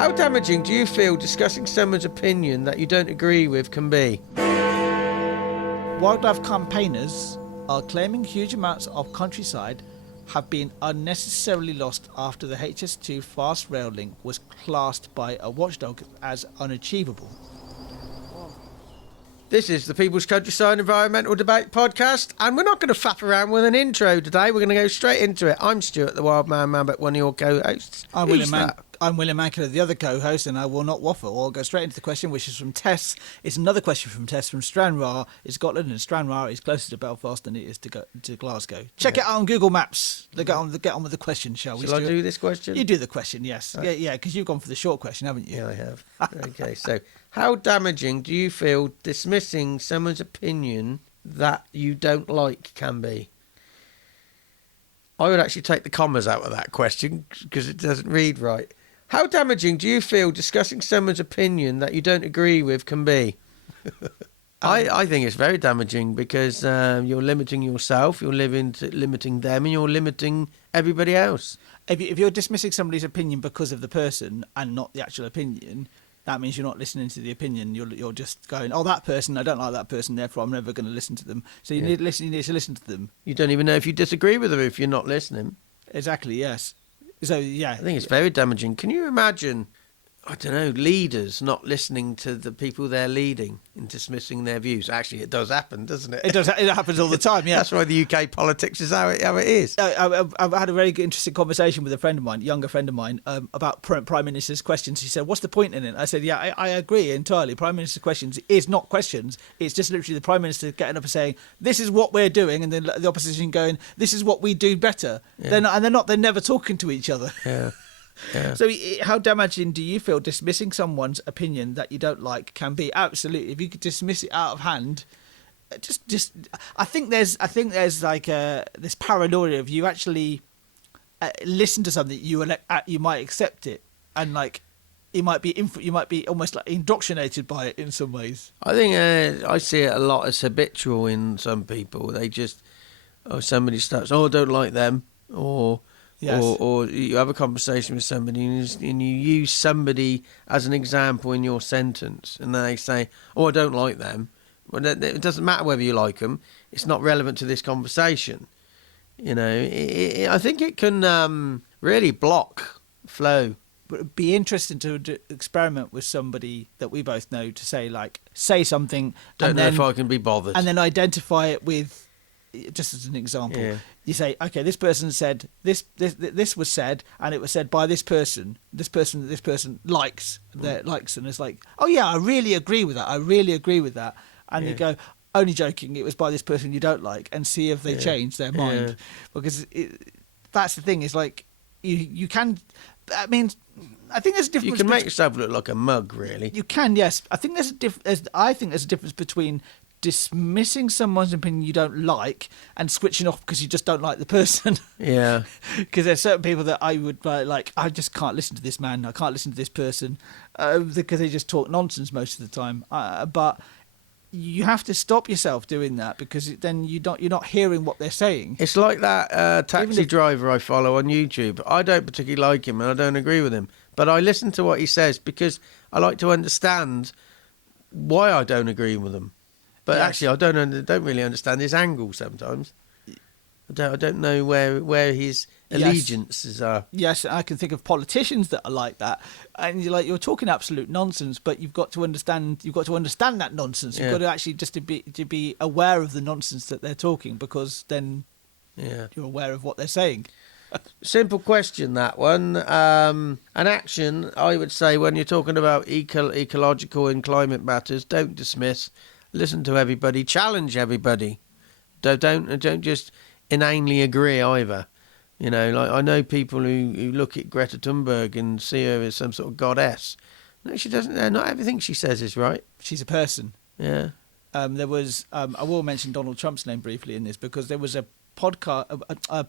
How damaging do you feel discussing someone's opinion that you don't agree with can be? Wildlife campaigners are claiming huge amounts of countryside have been unnecessarily lost after the HS2 fast rail link was classed by a watchdog as unachievable. This is the People's Countryside Environmental Debate Podcast, and we're not going to faff around with an intro today. We're going to go straight into it. I'm Stuart, the Wild Man Mabbott, one of your co-hosts. I'm William Mankler, the other co-host, and I will not waffle. I'll go straight into the question, which is from Tess. It's another question from Tess from Stranrear in Scotland, and Stranrear is closer to Belfast than it is to Glasgow. Check it out on Google Maps. Get on with the question, shall we? Shall I do this question? You do the question, yes. Yeah, because you've gone for the short question, haven't you? Yeah, I have. Okay, so how damaging do you feel dismissing someone's opinion that you don't like can be? I would actually take the commas out of that question because it doesn't read right. How damaging do you feel discussing someone's opinion that you don't agree with can be? I think it's very damaging because you're limiting yourself, you're limiting them, and you're limiting everybody else. If you're dismissing somebody's opinion because of the person and not the actual opinion, that means you're not listening to the opinion. You're just going, oh, that person, I don't like that person, therefore I'm never going to listen to them. So you need to listen to them. You don't even know if you disagree with them if you're not listening. Exactly, yes. So, yeah. I think it's very damaging. Can you imagine, I don't know, leaders not listening to the people they're leading and dismissing their views? Actually, it does happen, doesn't it? It does. It happens all the time, yeah. That's why the UK politics is how it is. I've had a very interesting conversation with a friend of mine, younger friend of mine, about Prime Minister's questions. He said, what's the point in it? I said, yeah, I agree entirely. Prime Minister's questions is not questions. It's just literally the Prime Minister getting up and saying, this is what we're doing, and then the opposition going, this is what we do better. Yeah. They're never talking to each other. Yeah. Yeah. So how damaging do you feel dismissing someone's opinion that you don't like can be? Absolutely. If you could dismiss it out of hand, just I think there's like this paranoia of you actually listen to something, you might accept it, and like you might be almost like indoctrinated by it in some ways. I think I see it a lot as habitual in some people. They just somebody starts, I don't like them, or. Yes. Or you have a conversation with somebody and you use somebody as an example in your sentence, and they say, I don't like them. Well, it doesn't matter whether you like them. It's not relevant to this conversation. You know, I think it can really block flow. But it'd be interesting to experiment with somebody that we both know to say something. Don't know if I can be bothered. And then identify it with, just as an example, you say, okay, this person said this was said, and it was said by this person. This person likes, and it's like, oh yeah, I really agree with that. And you go, only joking, it was by this person you don't like, and see if they change their mind, because that's the thing. Is like you can. I mean, I think there's a difference. You can make yourself look like a mug, really. You can, yes. I think there's a difference between dismissing someone's opinion you don't like and switching off because you just don't like the person. Yeah. Because there's certain people that I would like, I just can't listen to this man, I can't listen to this person, because they just talk nonsense most of the time. But you have to stop yourself doing that, because then you're not hearing what they're saying. It's like that taxi driver I follow on YouTube. I don't particularly like him and I don't agree with him, but I listen to what he says because I like to understand why I don't agree with him. But actually, I don't really understand his angle sometimes. I don't know where his allegiances are. Yes, I can think of politicians that are like that, and you're talking absolute nonsense, but you've got to understand that nonsense. You've got to actually just to be aware of the nonsense that they're talking, because then you're aware of what they're saying. Simple question, that one. An action, I would say, when you're talking about ecological and climate matters, don't dismiss. Listen to everybody, challenge everybody. Don't just inanely agree either. You know, like I know people who look at Greta Thunberg and see her as some sort of goddess. No, she doesn't. Not everything she says is right. She's a person. Yeah. There was. I will mention Donald Trump's name briefly in this, because there was a podcast, a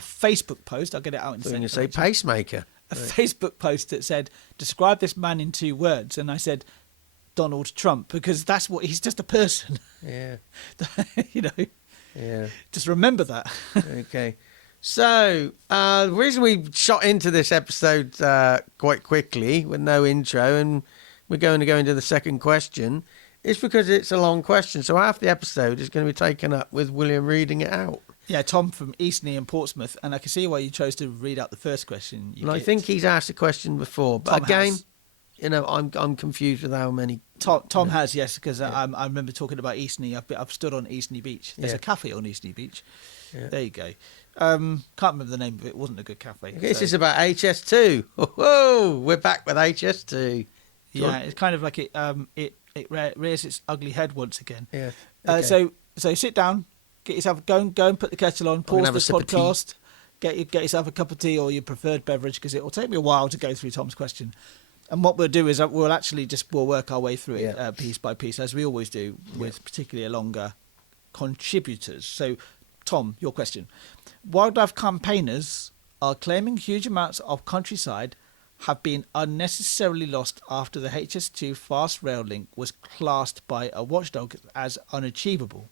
Facebook post. I'll get it out in a second. You say pacemaker. A Facebook post that said, "Describe this man in 2 words," and I said, Donald Trump, because that's what he's, just a person. Yeah. You know. Yeah. Just remember that. Okay. So, the reason we shot into this episode quite quickly with no intro, and we're going to go into the second question, is because it's a long question. So half the episode is going to be taken up with William reading it out. Yeah, Tom from Eastney and Portsmouth, and I can see why you chose to read out the first question. I think he's asked a question before, but Tom again, has. I'm confused with how many. Tom has, yes, because I remember talking about Eastney. I've stood on Eastney Beach. There's a cafe on Eastney Beach. Yeah. There you go. Can't remember the name of it. It wasn't a good cafe. This is about HS2. Whoa, we're back with HS2. Yeah, it's kind of like it rears its ugly head once again. Yeah. Okay. So sit down, get yourself go and put the kettle on, pause this podcast, get yourself a cup of tea or your preferred beverage, because it will take me a while to go through Tom's question. And what we'll do is we'll work our way through it piece by piece, as we always do with particularly longer contributors. So, Tom, your question. Wildlife campaigners are claiming huge amounts of countryside have been unnecessarily lost after the HS2 fast rail link was classed by a watchdog as unachievable.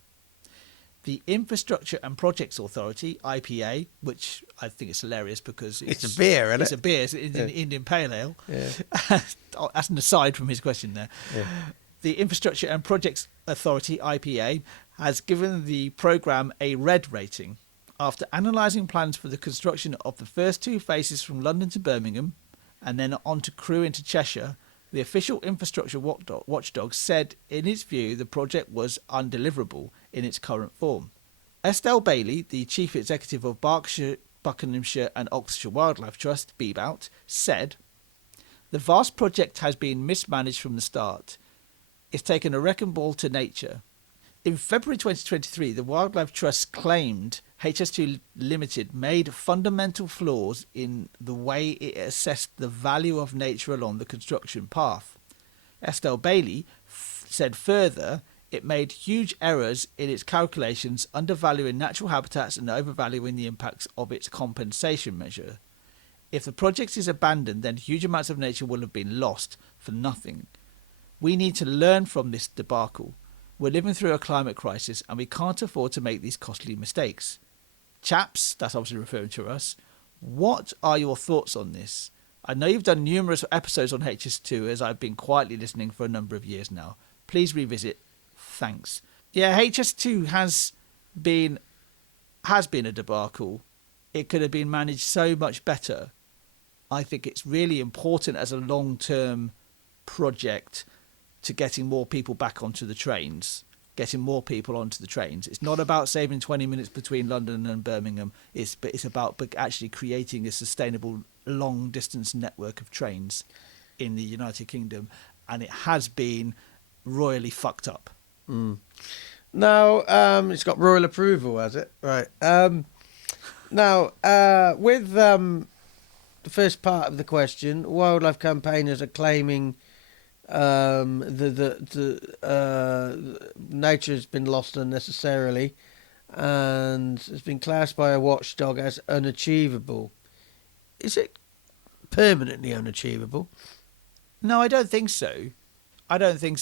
The Infrastructure and Projects Authority, IPA, which I think is hilarious because it's a beer, isn't it? It's a beer. It's an Indian Pale Ale. Yeah. That's an aside from his question there. Yeah. The Infrastructure and Projects Authority, IPA, has given the programme a red rating after analysing plans for the construction of the first two phases from London to Birmingham and then on to Crewe into Cheshire. The official infrastructure watchdog said, in its view, the project was undeliverable in its current form. Estelle Bailey, the chief executive of Berkshire, Buckinghamshire and Oxfordshire Wildlife Trust, BBOUT, said, the vast project has been mismanaged from the start. It's taken a wrecking ball to nature. In February 2023, the Wildlife Trust claimed HS2 Limited made fundamental flaws in the way it assessed the value of nature along the construction path. Estelle Bailey said further, it made huge errors in its calculations, undervaluing natural habitats and overvaluing the impacts of its compensation measure. If the project is abandoned, then huge amounts of nature will have been lost for nothing. We need to learn from this debacle. We're living through a climate crisis and we can't afford to make these costly mistakes. Chaps, that's obviously referring to us, what are your thoughts on this? I know you've done numerous episodes on HS2 as I've been quietly listening for a number of years now. Please revisit. Thanks. Yeah, HS2 has been a debacle. It could have been managed so much better. I think it's really important as a long-term project to getting more people back onto the trains, getting more people onto the trains. It's not about saving 20 minutes between London and Birmingham. It's about actually creating a sustainable long-distance network of trains in the United Kingdom, and it has been royally fucked up. Now, it's got royal approval, has it? Right. Now, with the first part of the question, wildlife campaigners are claiming nature has been lost unnecessarily and has been classed by a watchdog as unachievable. Is it permanently unachievable? No, I don't think so. I don't think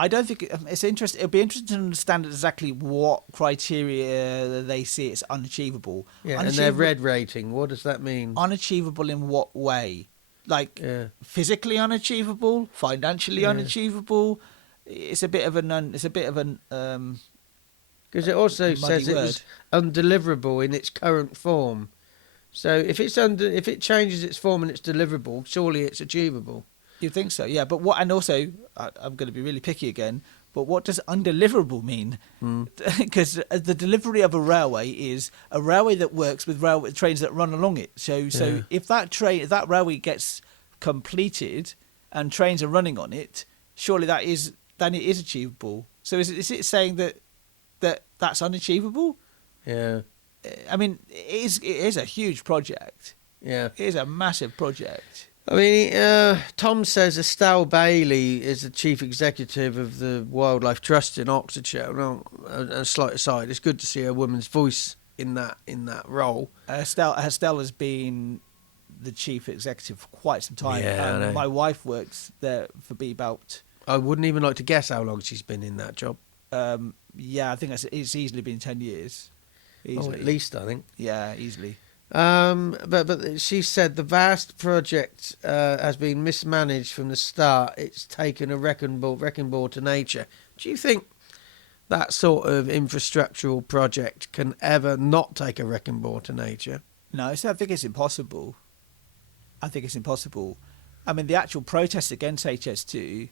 it's interesting. It'll be interesting to understand exactly what criteria they see it's unachievable. Yeah, and their red rating. What does that mean? Unachievable in what way? Like physically unachievable, financially unachievable. It's a bit of an. Because it also says it was undeliverable in its current form. So if it changes its form and it's deliverable, surely it's achievable. You think so, yeah. But what? And also, I'm going to be really picky again. But what does undeliverable mean? Because the delivery of a railway is a railway that works with railway trains that run along it. So if that railway gets completed and trains are running on it, surely then it is achievable. So is it saying that's unachievable? Yeah. I mean, it is a huge project. Yeah. It is a massive project. I mean, Tom says Estelle Bailey is the chief executive of the Wildlife Trust in Oxfordshire. Well, a slight aside, it's good to see a woman's voice in that role. Estelle has been the chief executive for quite some time. Yeah, my wife works there for BBOUT. I wouldn't even like to guess how long she's been in that job. Yeah, I think it's easily been 10 years. Easily. at least I think. Yeah, easily. But she said the vast project has been mismanaged from the start. It's taken a wrecking ball to nature. Do you think that sort of infrastructural project can ever not take a wrecking ball to nature? No, so I think it's impossible. I mean, the actual protest against HS2,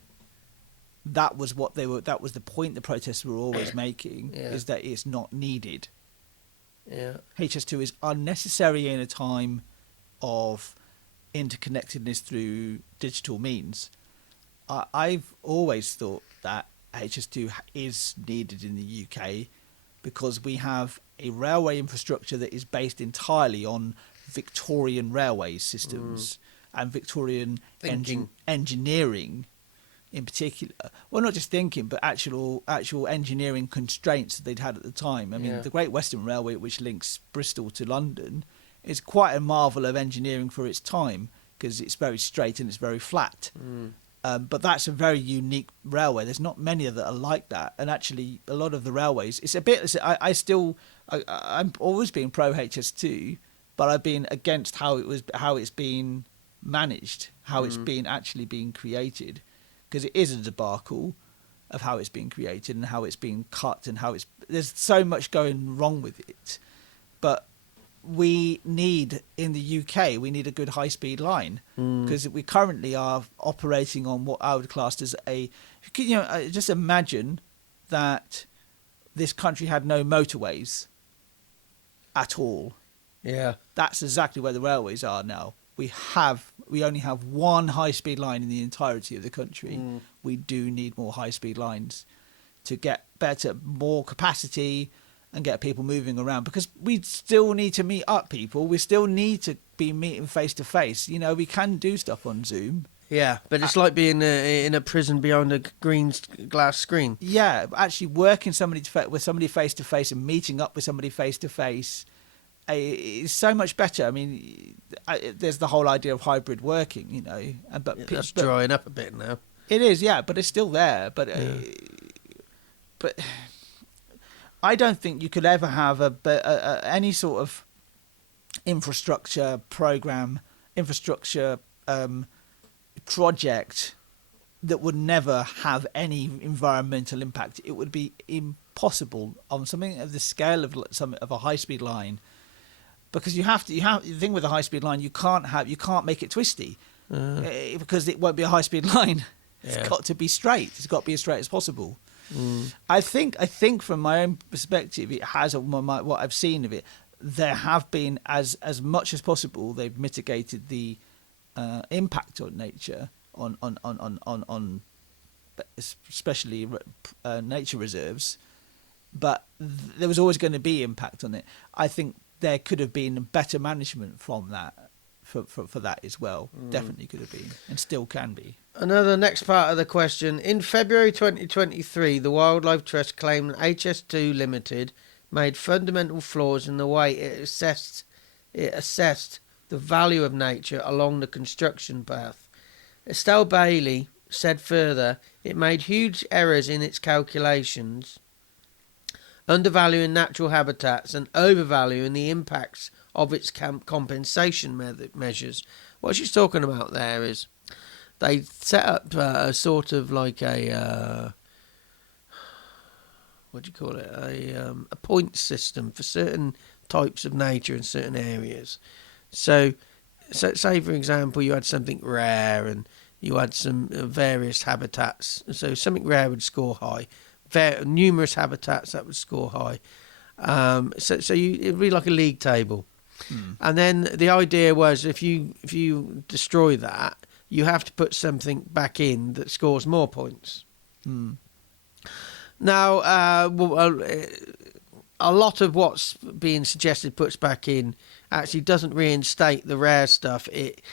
that was the point the protests were always making, is that it's not needed. Yeah. HS2 is unnecessary in a time of interconnectedness through digital means. I've always thought that HS2 is needed in the UK because we have a railway infrastructure that is based entirely on Victorian railway systems and Victorian engineering in particular. Well, not just thinking, but actual engineering constraints that they'd had at the time. I mean, the Great Western Railway, which links Bristol to London, is quite a marvel of engineering for its time because it's very straight and it's very flat. But that's a very unique railway. There's not many that are like that. And actually, a lot of the railways, it's a bit. I'm always been pro HS2, but I've been against how it's been managed, how it's been created, because it is a debacle of how it's been created and how it's been cut and there's so much going wrong with it. But we need, in the UK, we need a good high-speed line because we currently are operating on what I would class as just imagine that this country had no motorways at all. Yeah. That's exactly where the railways are now. We only have one high-speed line in the entirety of the country. We do need more high-speed lines to get more capacity and get people moving around, because we still need to meet up people. We still need to be meeting face to face. We can do stuff on Zoom. Yeah, but it's like being in a prison behind a green glass screen. Yeah, actually working with somebody face to face and meeting up with somebody face to face is so much better. I mean, there's the whole idea of hybrid working, but that's drying up a bit now. It is, yeah, but it's still there. But I don't think you could ever have any sort of infrastructure project that would never have any environmental impact. It would be impossible on something of the scale of a high-speed line, because the thing with a high-speed line, you can't make it twisty because it won't be a high-speed line. It's got to be straight. It's got to be as straight as possible. I think from my own perspective, it has, what I've seen of it, there have been, as much as possible, they've mitigated the impact on nature, on especially nature reserves, but there was always going to be impact on it. I think there could have been better management from that, for that as well. Definitely could have been, and still can be. Another next part of the question. In February 2023, the Wildlife Trust claimed that HS2 Limited made fundamental flaws in the way it assessed the value of nature along the construction path. Estelle Bailey said further, it made huge errors in its calculations, undervaluing natural habitats and overvaluing the impacts of its compensation measures. What she's talking about there is they set up a sort of like a a point system for certain types of nature in certain areas. So say for example you had something rare and you had some various habitats. So something rare would score high. Numerous habitats that would score high. So it'd be like a league table. And then the idea was if you destroy that, you have to put something back in that scores more points. Now, a lot of what's being suggested puts back in actually doesn't reinstate the rare stuff. It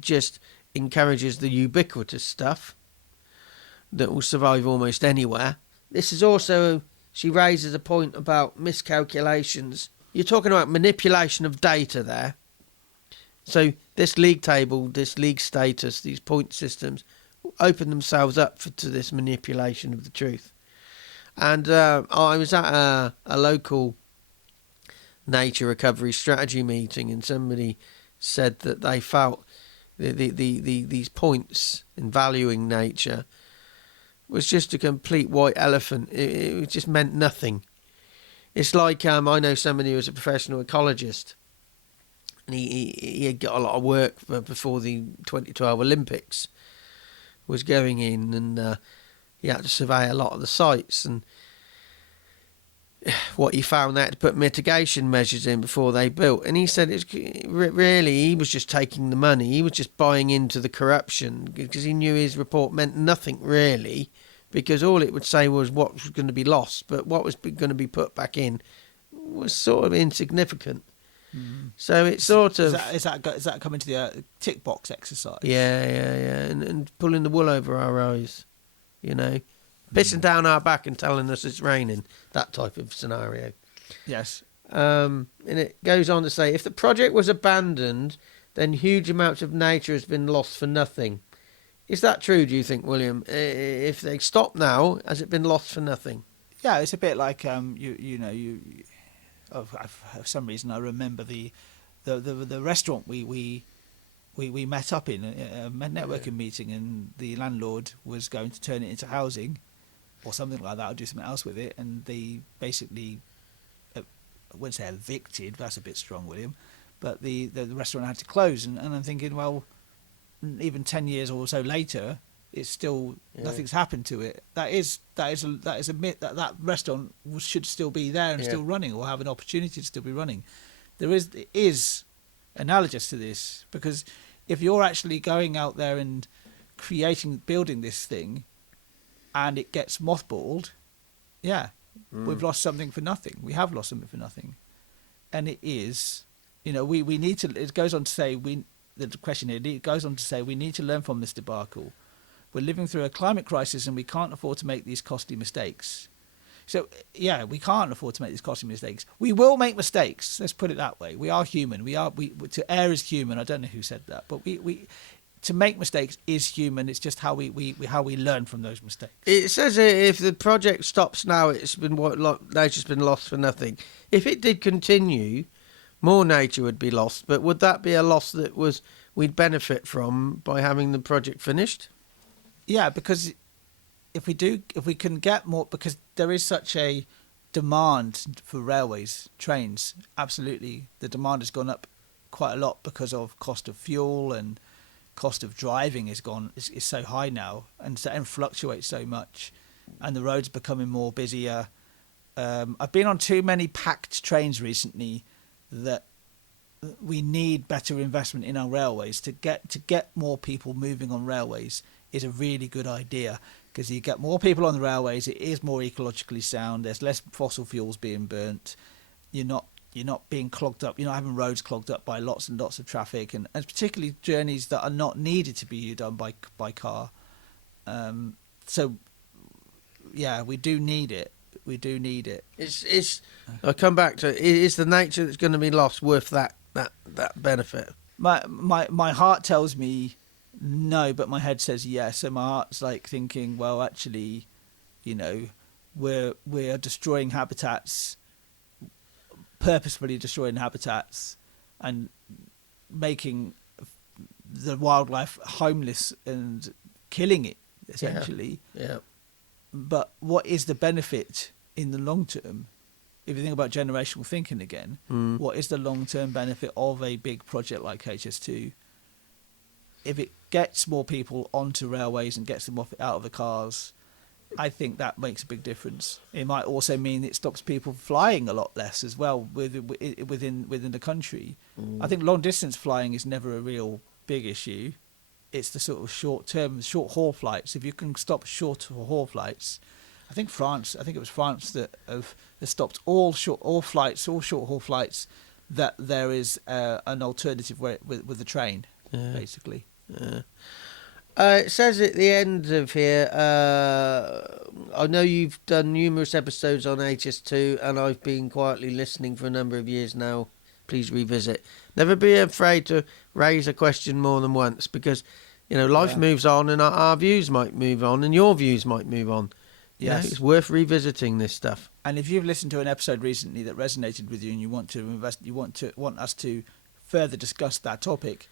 just encourages the ubiquitous stuff that will survive almost anywhere. This is also, she raises a point about miscalculations. You're talking about manipulation of data there. So this league table, this league status, these point systems open themselves up to this manipulation of the truth. And I was at a local nature recovery strategy meeting, and somebody said that they felt these points in valuing nature was just a complete white elephant. It just meant nothing. It's like I know somebody who was a professional ecologist, and he had got a lot of work before the 2012 Olympics was going in, and he had to survey a lot of the sites, and what he found, they had to put mitigation measures in before they built. And he said really he was just taking the money, he was just buying into the corruption, because he knew his report meant nothing really, because all it would say was what was going to be lost, but what was going to be put back in was sort of insignificant. So it's sort of... Is that coming to the tick box exercise? Yeah. And pulling the wool over our eyes, pissing down our back and telling us it's raining, that type of scenario. Yes. And it goes on to say, if the project was abandoned, then huge amounts of nature has been lost for nothing. Is that true, do you think, William? If they stop now, has it been lost for nothing? Yeah, it's a bit like for some reason I remember the restaurant we met up in a networking meeting, and the landlord was going to turn it into housing or something like that, or do something else with it, and they basically, I wouldn't say evicted, that's a bit strong, William, but the restaurant had to close, and I'm thinking, well, even 10 years or so later, it's still nothing's happened to it. That is a myth, that restaurant should still be there and still running, or have an opportunity to still be running. It is analogous to this, because if you're actually going out there and building this thing, and it gets mothballed, we've lost something for nothing. We have lost something for nothing, and it is, we need to. It goes on to say the question here. It goes on to say we need to learn from this debacle. We're living through a climate crisis, and we can't afford to make these costly mistakes. So, we can't afford to make these costly mistakes. We will make mistakes. Let's put it that way. We are human. To err is human. I don't know who said that, but to make mistakes is human. It's just how we learn from those mistakes. It says if the project stops now, nature's been lost for nothing. If it did continue, more nature would be lost. But would that be a loss that we'd benefit from by having the project finished? Yeah, because if we can get more, because there is such a demand for railways, trains, absolutely, the demand has gone up quite a lot because of cost of fuel, and cost of driving is so high now, and fluctuates so much, and the roads becoming more busier. I've been on too many packed trains recently that we need better investment in our railways to get more people moving on railways. Is a really good idea, because you get more people on the railways, it is more ecologically sound, there's less fossil fuels being burnt, you're not being clogged up, you're not having roads clogged up by lots and lots of traffic, and particularly journeys that are not needed to be done by car. So we do need it. It's I come back to it. Is the nature that's going to be lost worth that benefit? My heart tells me no, but my head says yes. So my heart's like thinking, well, actually, we're destroying habitats, purposefully destroying habitats, and making the wildlife homeless and killing it, essentially. Yeah. But what is the benefit in the long term? If you think about generational thinking again, what is the long-term benefit of a big project like HS2? If it gets more people onto railways and gets them out of the cars, I think that makes a big difference. It might also mean it stops people flying a lot less as well within the country. I think long-distance flying is never a real big issue. It's the sort of short-term, short-haul flights. If you can stop short-haul flights, I think it was France that have stopped all short-haul flights, that there is an alternative with the train, basically. It says at the end of here, I know you've done numerous episodes on HS2, and I've been quietly listening for a number of years now. Please revisit. Never be afraid to raise a question more than once, because life moves on, and our views might move on, and your views might move on. Yes. It's worth revisiting this stuff. And if you've listened to an episode recently that resonated with you and you want us to further discuss that topic,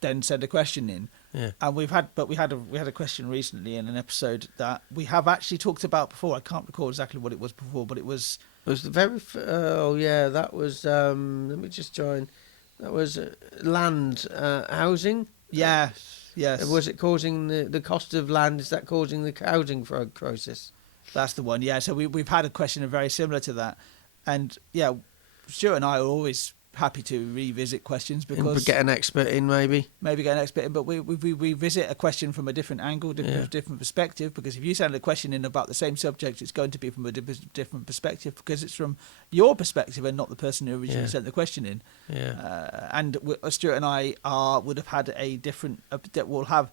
then send a question in. Yeah. And we had a question recently in an episode that we have actually talked about before. I can't recall exactly what it was before, but it was The very that was let me just try and that was land housing. Yes. Was it causing the cost of land? Is that causing the housing crisis? That's the one. Yeah. So we've had a question very similar to that, and yeah, Stuart and I are always happy to revisit questions because get an expert in, maybe get an expert in, but we visit a question from a different angle, different perspective, because if you send a question in about the same subject, it's going to be from a different perspective because it's from your perspective and not the person who originally sent the question in. And Stuart and I would have had we'll have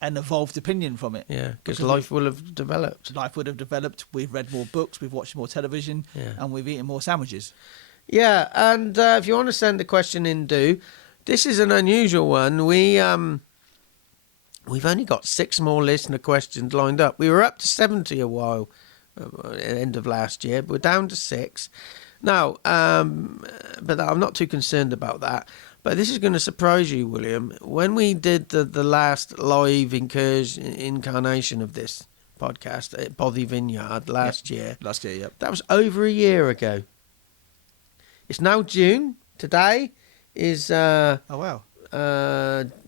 an evolved opinion from it. Yeah, because life will have developed. We've read more books, we've watched more television, and we've eaten more sandwiches. Yeah, and if you want to send a question in, do. This is an unusual one. We've only got 6 more listener questions lined up. We were up to 70 a while at the end of last year, but we're down to 6. Now, but I'm not too concerned about that. But this is going to surprise you, William. When we did the last live incarnation of this podcast at Bothy Vineyard last year. Last year, yep. That was over a year ago. It's now June. Today is oh wow,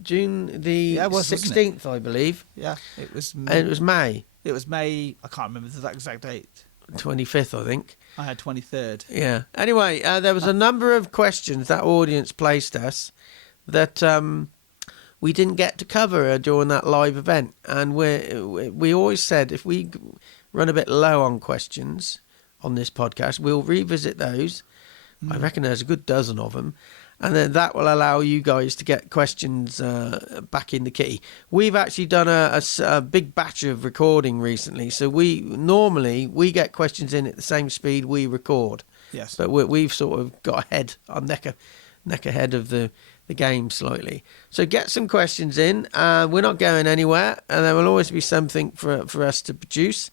June the 16th, I believe. Yeah, it was. And it was May. It was May. I can't remember the exact date. 25th, I think. I had 23rd. Yeah. Anyway, there was a number of questions that audience placed us that we didn't get to cover during that live event, and we always said if we run a bit low on questions on this podcast, we'll revisit those. I reckon there's a good dozen of them, and then that will allow you guys to get questions back in the kitty. We've actually done a big batch of recording recently, so we get questions in at the same speed we record. Yes, but we've sort of got our neck ahead of the game slightly. So get some questions in. We're not going anywhere, and there will always be something for us to produce.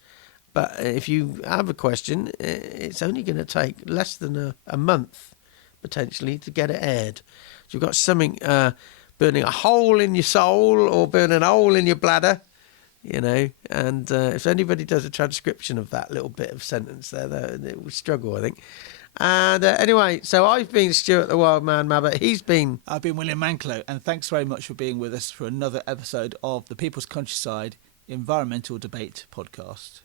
But if you have a question, it's only going to take less than a month, potentially, to get it aired. So you've got something burning a hole in your soul or burning a hole in your bladder, and if anybody does a transcription of that little bit of sentence there, it will struggle, I think. And anyway, so I've been Stuart the Wild Man Mabbott. I've been William Manklow, and thanks very much for being with us for another episode of the People's Countryside Environmental Debate Podcast.